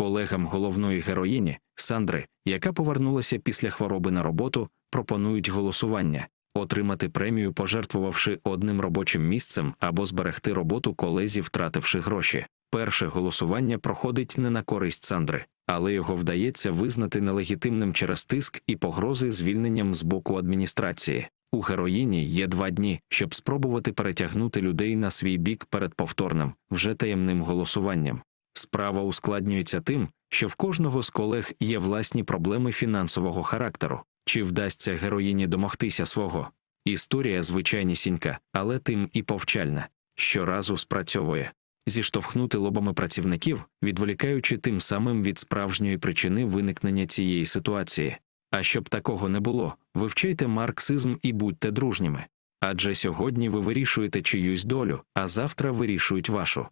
Колегам головної героїні Сандри, яка повернулася після хвороби на роботу, пропонують голосування отримати премію, пожертвувавши одним робочим місцем або зберегти роботу колезі, втративши гроші. Перше голосування проходить не на користь Сандри, але його вдається визнати нелегітимним через тиск і погрози звільненням з боку адміністрації. У героїні є два дні, щоб спробувати перетягнути людей на свій бік перед повторним, вже таємним голосуванням. Справа ускладнюється тим, що в кожного з колег є власні проблеми фінансового характеру. Чи вдасться героїні домогтися свого? Історія звичайнісінька, але тим і повчальна. Щоразу спрацьовує зіштовхнути лобами працівників, відволікаючи тим самим від справжньої причини виникнення цієї ситуації. А щоб такого не було, вивчайте марксизм і будьте дружніми. Адже сьогодні ви вирішуєте чиюсь долю, а завтра вирішують вашу.